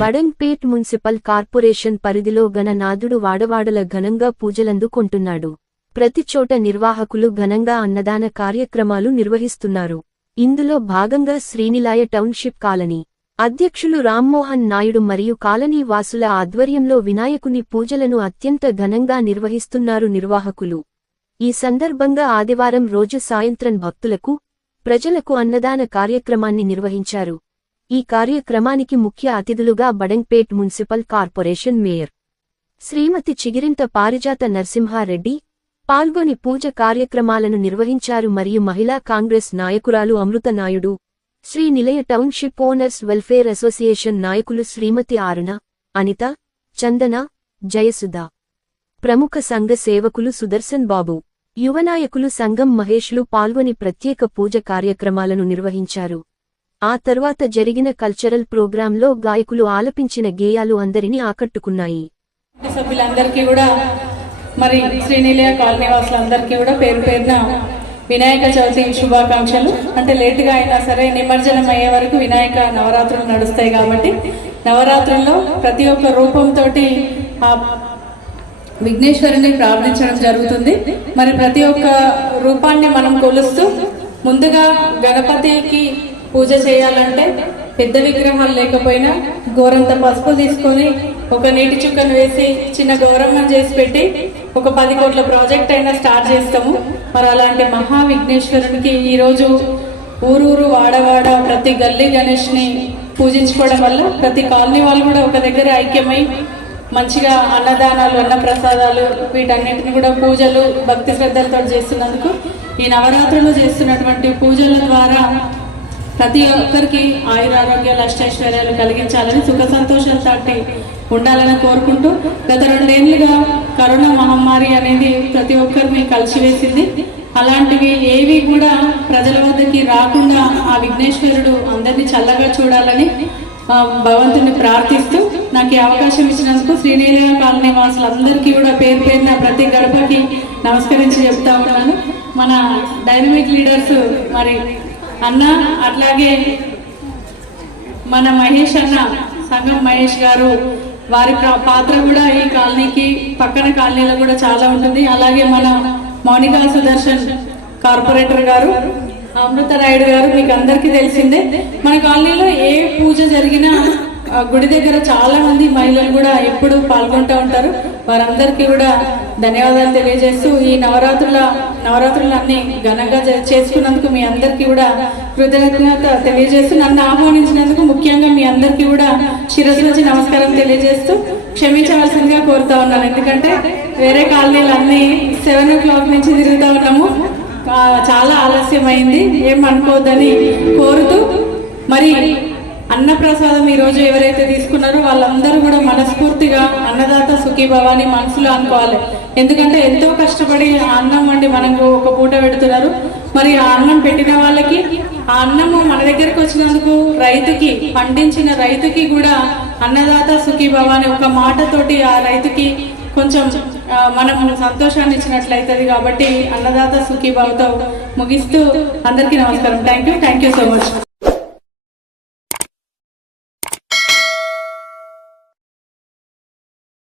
Badangpet municipal corporation పరిధిలో గణనాథుడు వాడవాడల ఘనంగా పూజలందుకుంటున్నాడు ప్రతిచోట నిర్వాహకులు ఘనంగా అన్నదాన కార్యక్రమాలు నిర్వహిస్తున్నారు. ఇందులో భాగంగా శ్రీనిలాయ టౌన్షిప్ కాలనీ. అధ్యక్షులు రామ్మోహన్ నాయుడు మరియు కాలనీ వాసుల ఆధ్వర్యంలో వినాయకుని పూజలను అత్యంత ఘనంగా నిర్వహిస్తున్నారు నిర్వాహకులు. ఈ సందర్భంగా ఆదివారం రోజు సాయంత్రం భక్తులకు ప్రజలకు అన్నదాన కార్యక్రమాన్ని నిర్వహించారు. ఈ కార్యక్రమానికి ముఖ్య అతిథులుగా Badangpet municipal corporation mayor Srimathi Chigirintha Parijatha Narasimhareddy పాల్గొని పూజ కార్యక్రమాలను నిర్వహించారు మరియు మహిళా కాంగ్రెస్ నాయకురాలు అమృత నాయుడు శ్రీ నిలయ టౌన్షిప్ ఓనర్స్ వెల్ఫేర్ అసోసియేషన్ నాయకులు శ్రీమతి ఆరుణ అనిత చందన జయసుధ. ప్రముఖ సంఘ సేవకులు సుదర్శన్ బాబు యువనాయకులు సంఘం మహేష్లు పాల్గొని ప్రత్యేక పూజ కార్యక్రమాలను నిర్వహించారు. ఆ తర్వాత జరిగిన కల్చరల్ ప్రోగ్రాంలో గాయకులు ఆలపించిన గేయాలు అందరినీ ఆకట్టుకున్నాయి. సభ్యులందరికీ కూడా మరి శ్రీనిలయ కాలనీ వాసులందరికీ కూడా పేరు పేరున వినాయక చవితి శుభాకాంక్షలు. అంటే లేటుగా అయినా సరే నిమజ్జనం అయ్యే వరకు వినాయక నవరాత్రులు నడుస్తాయి కాబట్టి నవరాత్రుల్లో ప్రతి ఒక్క రూపంతో ఆ విఘ్నేశ్వరుని ప్రార్థించడం జరుగుతుంది. మరి ప్రతి ఒక్క రూపాన్ని మనం కొలుస్తూ ముందుగా గణపతికి పూజ చేయాలంటే పెద్ద విగ్రహాలు లేకపోయినా గోరంత పసుపు తీసుకొని ఒక నీటి చుక్కను వేసి చిన్న గౌరమ్మం చేసి పెట్టి ఒక పది కోట్ల ప్రాజెక్ట్ అయినా స్టార్ట్ చేస్తాము. మరి అలాంటి మహా విఘ్నేశ్వరునికి ఈరోజు ఊరూరు వాడవాడ ప్రతి గల్లీ గణేష్ని పూజించుకోవడం వల్ల ప్రతి కాలనీ వాళ్ళు కూడా ఒక దగ్గర ఐక్యమై మంచిగా అన్నదానాలు అన్న ప్రసాదాలు వీటన్నిటిని కూడా పూజలు భక్తి శ్రద్ధలతో చేస్తున్నందుకు ఈ నవరాత్రులు చేస్తున్నటువంటి పూజల ద్వారా ప్రతి ఒక్కరికి ఆయుర ఆరోగ్యాలు అష్టైశ్వర్యాలు కలిగించాలని సుఖ సంతోషాలతో ఉండాలని కోరుకుంటూ గత రెండేళ్ళుగా కరోనా మహమ్మారి అనేది ప్రతి ఒక్కరిని కలిసివేసింది. అలాంటివి ఏవి కూడా ప్రజల వద్దకి రాకుండా ఆ విఘ్నేశ్వరుడు అందరినీ చల్లగా చూడాలని భగవంతుని ప్రార్థిస్తూ నాకు ఈ అవకాశం ఇచ్చినందుకు శ్రీనీలయ కాలనీ వాసులందరికీ కూడా పేరు పేరున ప్రతి గడపకి నమస్కరించి చెప్తా ఉన్నాను. మన డైనమిక్ లీడర్స్ మరి అన్న అట్లాగే మన మహేష్ అన్న సంగం మహేష్ గారు వారి పాత్ర కూడా ఈ కాలనీకి పక్కన కాలనీలో కూడా చాలా ఉంటుంది. అలాగే మన మౌనికా సుదర్శన్ కార్పొరేటర్ గారు అమృత రాయుడు గారు మీకు అందరికీ తెలిసిందే మన కాలనీలో ఏ పూజ జరిగినా గుడి దగ్గర చాలా మంది మహిళలు కూడా ఎప్పుడు పాల్గొంటూ ఉంటారు. వారందరికీ కూడా ధన్యవాదాలు తెలియజేస్తూ ఈ నవరాత్రుల నవరాత్రులు అన్ని ఘనంగా చేసుకున్నందుకు మీ అందరికీ కూడా కృతజ్ఞత తెలియజేస్తూ నన్ను ఆహ్వానించినందుకు ముఖ్యంగా మీ అందరికీ కూడా శిరస్సు నుంచి నమస్కారం తెలియజేస్తూ క్షమించవలసిందిగా కోరుతా ఉన్నాను. ఎందుకంటే వేరే కాలనీలు అన్ని సెవెన్ ఓ క్లాక్ నుంచి తిరుగుతూ ఉన్నాము. చాలా ఆలస్యమైంది. ఏం అనుకోవద్దని కోరుతూ మరి అన్నప్రసాదం ఈ రోజు ఎవరైతే తీసుకున్నారో వాళ్ళందరూ కూడా మనస్ఫూర్తిగా అన్నదాత సుఖీభవాని మనసులో అనుకోవాలి. ఎందుకంటే ఎంతో కష్టపడి ఆ అన్నం వండి మనకు ఒక పూట పెడుతున్నారు. మరి ఆ అన్నం పెట్టిన వాళ్ళకి ఆ అన్నము మన దగ్గరకు వచ్చినందుకు రైతుకి పండించిన రైతుకి కూడా అన్నదాత సుఖీభవ అని ఒక మాటతోటి ఆ రైతుకి కొంచెం మనం సంతోషాన్ని ఇచ్చినట్లయితది కాబట్టి అన్నదాత సుఖీభావతో ముగిస్తూ అందరికీ నమస్కారం. Thank you thank you so much